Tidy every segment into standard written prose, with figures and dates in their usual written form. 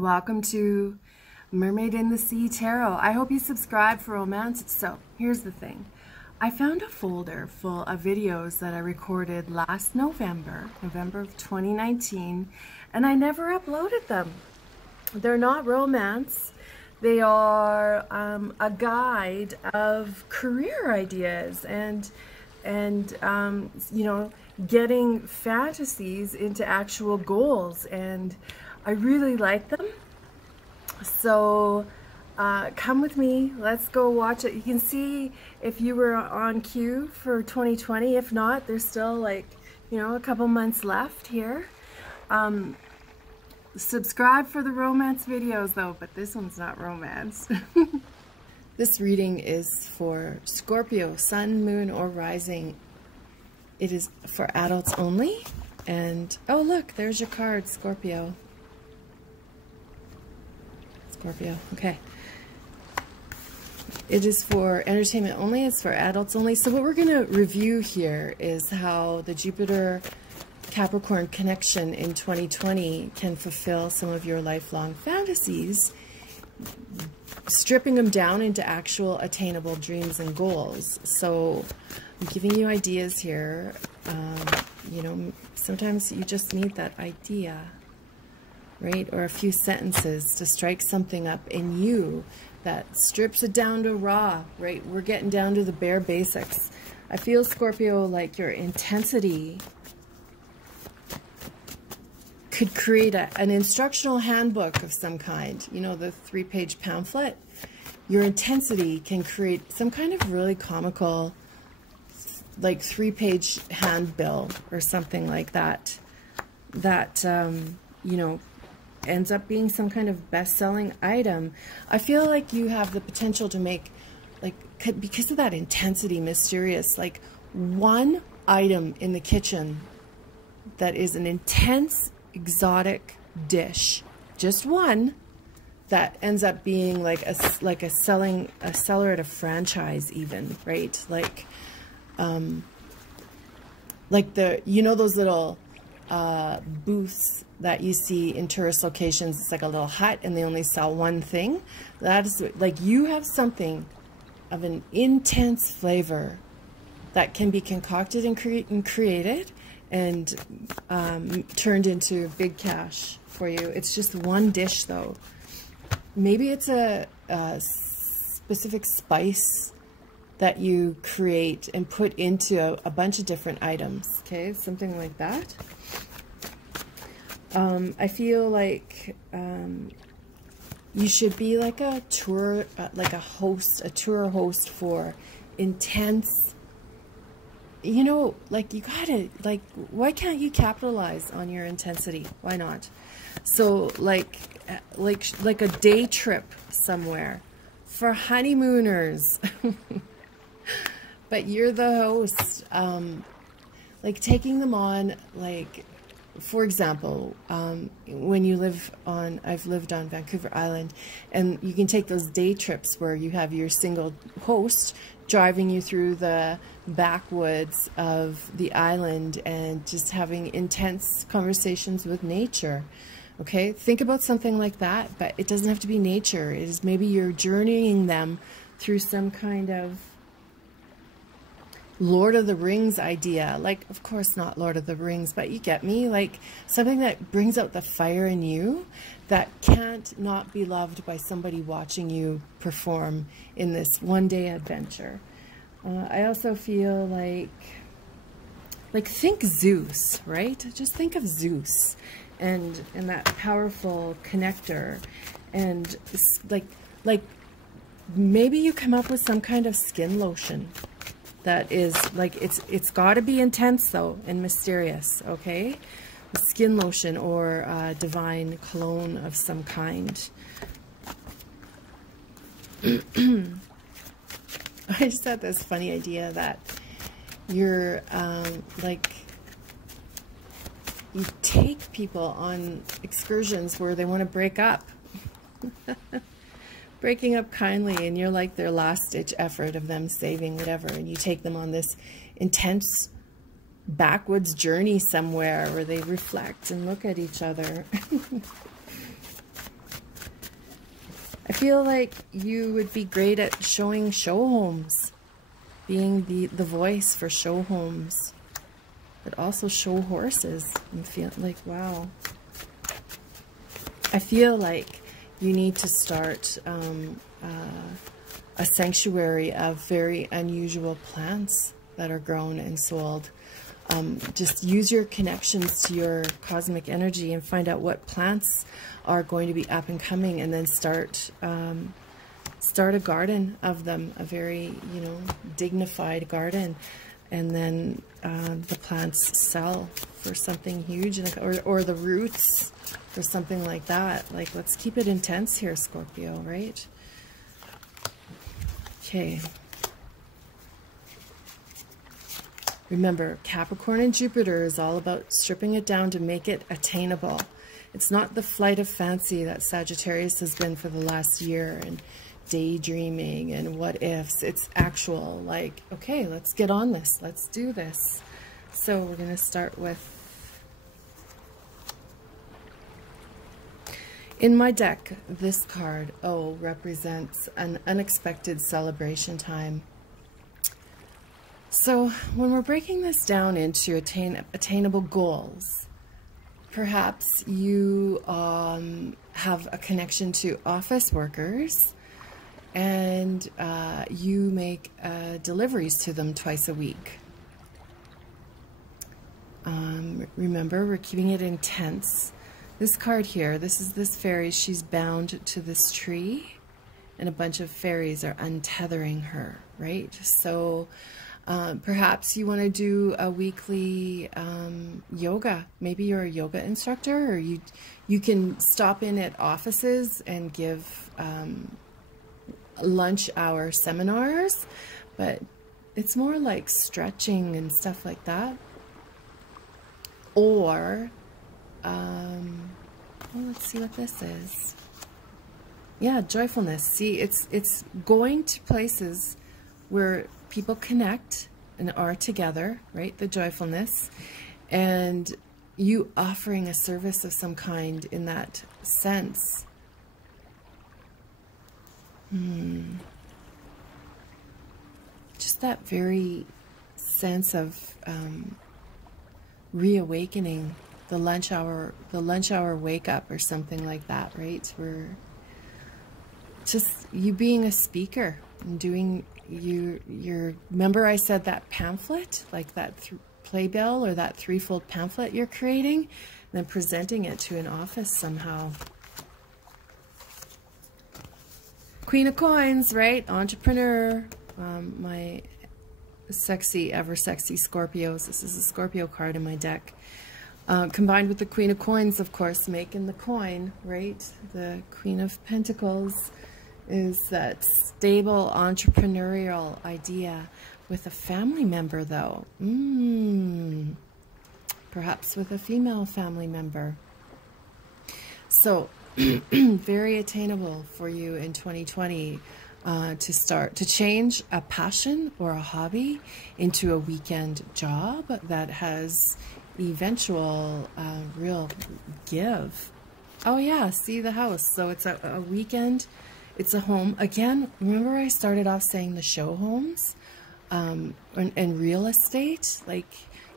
Welcome to Mermaid in the Sea Tarot. I hope you subscribe for romance. So here's the thing. I found a folder full of videos that I recorded last November of 2019, and I never uploaded them. They're not romance. They are a guide of career ideas and you know, getting fantasies into actual goals, and I really like them. So come with me, let's go watch it. You can see if you were on cue for 2020. If not, there's still, like, you know, a couple months left here. Subscribe for the romance videos though, but this one's not romance. This reading is for Scorpio, Sun, Moon, or Rising. It is for adults only. And oh look, there's your card, Scorpio. Scorpio, okay. It is for entertainment only, it's for adults only. So what we're going to review here is how the Jupiter Capricorn connection in 2020 can fulfill some of your lifelong fantasies, stripping them down into actual attainable dreams and goals. So I'm giving you ideas here. You know, sometimes you just need that idea, right? Or a few sentences to strike something up in you that strips it down to raw, right? We're getting down to the bare basics. I feel, Scorpio, like your intensity could create an instructional handbook of some kind. You know, the 3-page pamphlet. Your intensity can create some kind of really comical, like 3-page handbill or something like that. That, you know, ends up being some kind of best-selling item. I feel like you have the potential to make, like, because of that intensity, mysterious, like one item in the kitchen that is an intense, exotic dish, just one, that ends up being like a seller at a franchise, even, right? Like the, you know, those little booths that you see in tourist locations. It's like a little hut and they only sell one thing. That is like, you have something of an intense flavor that can be concocted and created and turned into big cash for you. It's just one dish though. Maybe it's a specific spice that you create and put into a bunch of different items, okay? Something like that. I feel like you should be like a tour, like a tour host for intense, you know, like, you gotta, like, why can't you capitalize on your intensity? Why not? So like a day trip somewhere for honeymooners. But you're the host, like taking them on, like, for example, when you live on, I've lived on Vancouver Island, and you can take those day trips where you have your single host driving you through the backwoods of the island and just having intense conversations with nature. Okay, think about something like that, but it doesn't have to be nature. It is maybe you're journeying them through some kind of Lord of the Rings idea. Like, of course not Lord of the Rings, but you get me. Like something that brings out the fire in you that can't not be loved by somebody watching you perform in this one-day adventure. I also feel like think Zeus, right? Just think of Zeus and that powerful connector, and like maybe you come up with some kind of skin lotion that is like, it's got to be intense though and mysterious, okay? Skin lotion or divine cologne of some kind. I just had this funny idea that you're like, you take people on excursions where they want to break up. Breaking up kindly, and you're like their last-ditch effort of them saving whatever, and you take them on this intense backwoods journey somewhere where they reflect and look at each other. I feel like you would be great at showing show homes, being the voice for show homes, but also show horses. And feel like, wow. I feel like you need to start a sanctuary of very unusual plants that are grown and sold. Just use your connections to your cosmic energy and find out what plants are going to be up and coming, and then start a garden of them, a very, you know, dignified garden, and then the plants sell for something huge, or the roots for something like that. Like, let's keep it intense here, Scorpio, right? Okay. Remember, Capricorn and Jupiter is all about stripping it down to make it attainable. It's not the flight of fancy that Sagittarius has been for the last year, and daydreaming and what ifs. It's actual, like, okay, let's get on this. Let's do this. So we're going to start with, in my deck, this card, O, represents an unexpected celebration time. So when we're breaking this down into attainable goals, perhaps you have a connection to office workers, and you make deliveries to them twice a week. Remember, we're keeping it intense. This card here, this is this fairy. She's bound to this tree, and a bunch of fairies are untethering her, right? So perhaps you want to do a weekly yoga. Maybe you're a yoga instructor, or you can stop in at offices and give lunch hour seminars, but it's more like stretching and stuff like that. Or well, let's see what this is. Yeah, joyfulness. See, it's going to places where people connect and are together, right? The joyfulness, and you offering a service of some kind in that sense. Just that very sense of reawakening, the lunch hour wake up or something like that, right? We're just you being a speaker and doing your remember I said that pamphlet, like that playbill or that threefold pamphlet you're creating, and then presenting it to an office somehow. Queen of Coins, right? Entrepreneur. My sexy, ever sexy Scorpios. This is a Scorpio card in my deck. Combined with the Queen of Coins, of course, making the coin, right? The Queen of Pentacles is that stable entrepreneurial idea with a family member, though. Perhaps with a female family member. So, very attainable for you in 2020 to change a passion or a hobby into a weekend job that has eventual real give. Oh yeah, see the house. So it's a weekend, it's a home. Again, remember I started off saying the show homes and real estate? Like,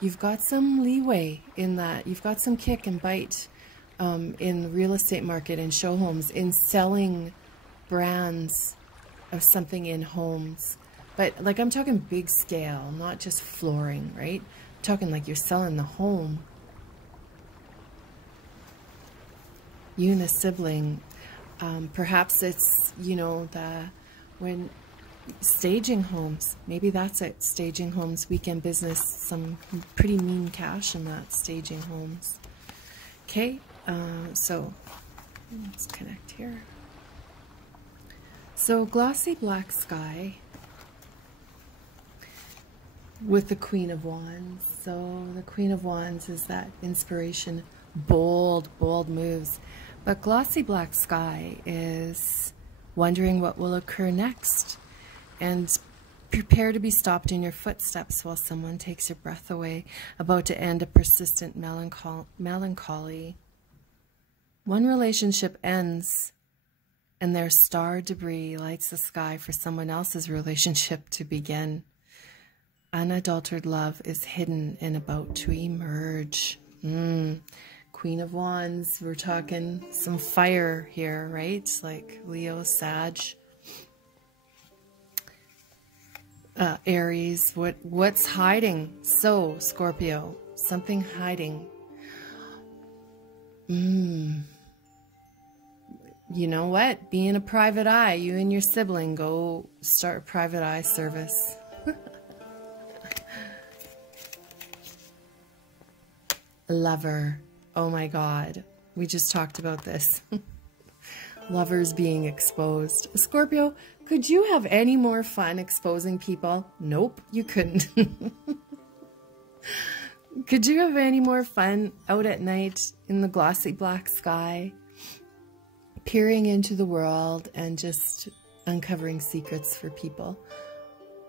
you've got some leeway in that. You've got some kick and bite in the real estate market and show homes, in selling brands of something in homes. But like, I'm talking big scale, not just flooring, right? I'm talking like you're selling the home. You and a sibling. Perhaps it's, you know, when staging homes, maybe that's it. Staging homes, weekend business, some pretty mean cash in that, staging homes. Okay, so let's connect here. So glossy black sky with the Queen of Wands. So the Queen of Wands is that inspiration, bold moves. But glossy black sky is wondering what will occur next, and prepare to be stopped in your footsteps while someone takes your breath away, about to end a persistent melancholy. One relationship ends, and their star debris lights the sky for someone else's relationship to begin. Unadulterated love is hidden and about to emerge. Queen of Wands, we're talking some fire here, right? Like Leo, Sag, Aries. What's hiding? So, Scorpio, something hiding. You know what? Being a private eye, you and your sibling go start a private eye service. Lover. Oh my God. We just talked about this. Lovers being exposed. Scorpio, could you have any more fun exposing people? Nope, you couldn't. Could you have any more fun out at night in the glossy black sky, peering into the world and just uncovering secrets for people?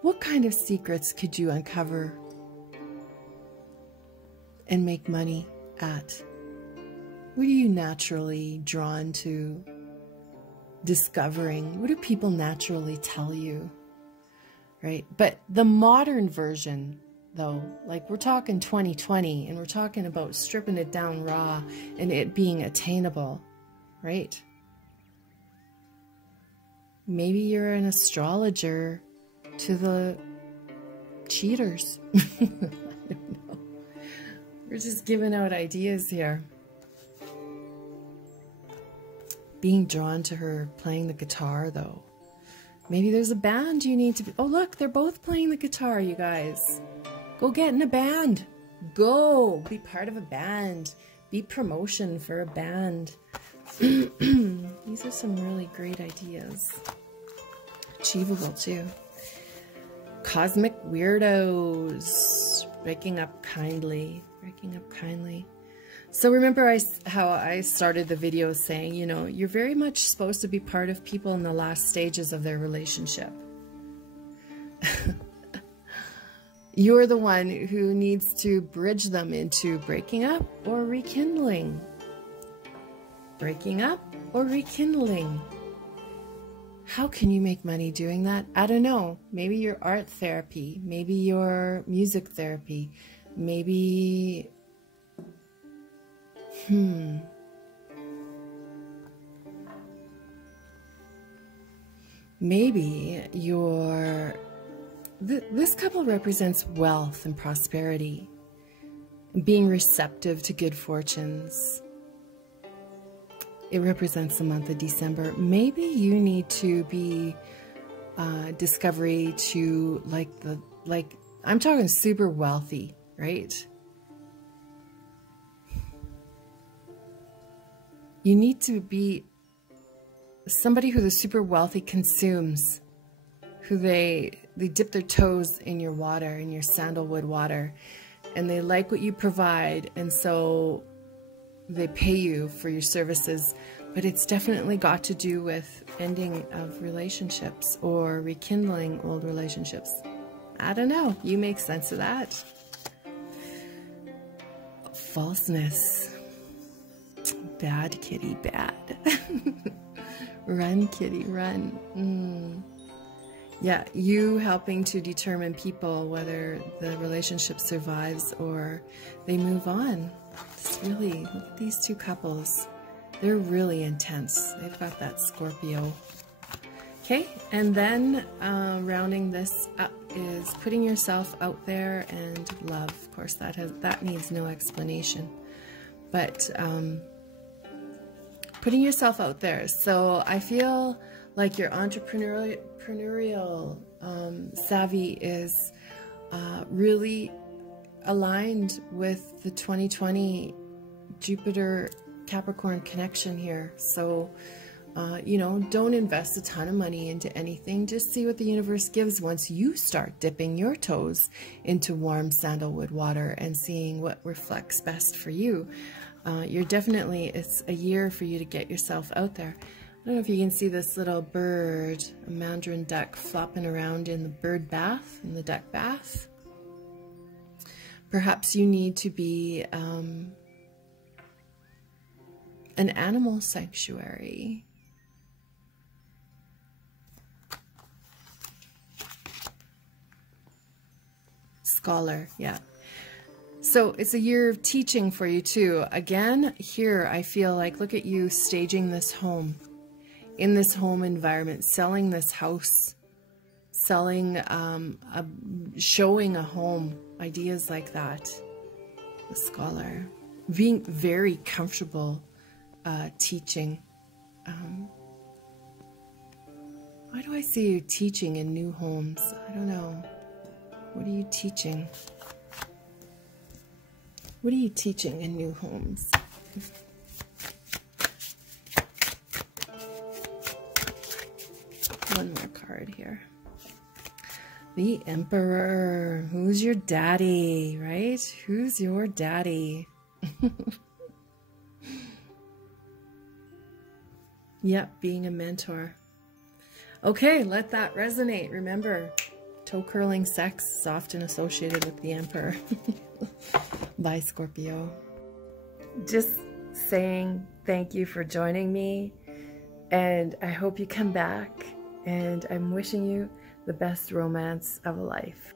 What kind of secrets could you uncover and make money at? What are you naturally drawn to discovering? What do people naturally tell you? Right? But the modern version, though, like we're talking 2020, and we're talking about stripping it down raw and it being attainable, right? Maybe you're an astrologer to the cheaters. I don't know. We're just giving out ideas here. Being drawn to her playing the guitar, though. Maybe there's a band you need to be. Oh, look, they're both playing the guitar, you guys. Go get in a band. Go be part of a band. Be promotion for a band. These are some really great ideas. Achievable, too. Cosmic weirdos. Breaking up kindly. Breaking up kindly. So remember how I started the video saying, you know, you're very much supposed to be part of people in the last stages of their relationship. You're the one who needs to bridge them into breaking up or rekindling. Breaking up or rekindling. How can you make money doing that? I don't know. Maybe your art therapy. Maybe your music therapy. Maybe... Maybe this couple represents wealth and prosperity, being receptive to good fortunes. It represents the month of December. Maybe you need to be discovery to like I'm talking super wealthy, right? You need to be somebody who the super wealthy consumes, who they dip their toes in your water, in your sandalwood water, and they like what you provide, and so they pay you for your services. But it's definitely got to do with ending of relationships or rekindling old relationships. I don't know. You make sense of that. Falseness. Bad, kitty, bad. Run, kitty, run. Yeah, you helping to determine people whether the relationship survives or they move on. It's really, look at these two couples. They're really intense. They've got that Scorpio. Okay, and then rounding this up is putting yourself out there and love. Of course, that needs no explanation. But putting yourself out there. So I feel like your entrepreneurial savvy is really aligned with the 2020 Jupiter Capricorn connection here. So, you know, don't invest a ton of money into anything. Just see what the universe gives once you start dipping your toes into warm sandalwood water and seeing what reflects best for you. You're definitely, it's a year for you to get yourself out there. I don't know if you can see this little bird, a mandarin duck, flopping around in the bird bath, in the duck bath. Perhaps you need to be an animal sanctuary. Scholar, yeah. So it's a year of teaching for you too. Again, here I feel like, look at you staging this home, in this home environment, selling this house, selling, showing a home, ideas like that. The Scholar, being very comfortable teaching. Why do I see you teaching in new homes? I don't know. What are you teaching? What are you teaching in new homes? One more card here. The Emperor. Who's your daddy, right? Who's your daddy? Yep, being a mentor. Okay, let that resonate. Remember, toe curling sex is often associated with the Emperor. Bye, Scorpio. Just saying thank you for joining me, and I hope you come back, and I'm wishing you the best romance of a life.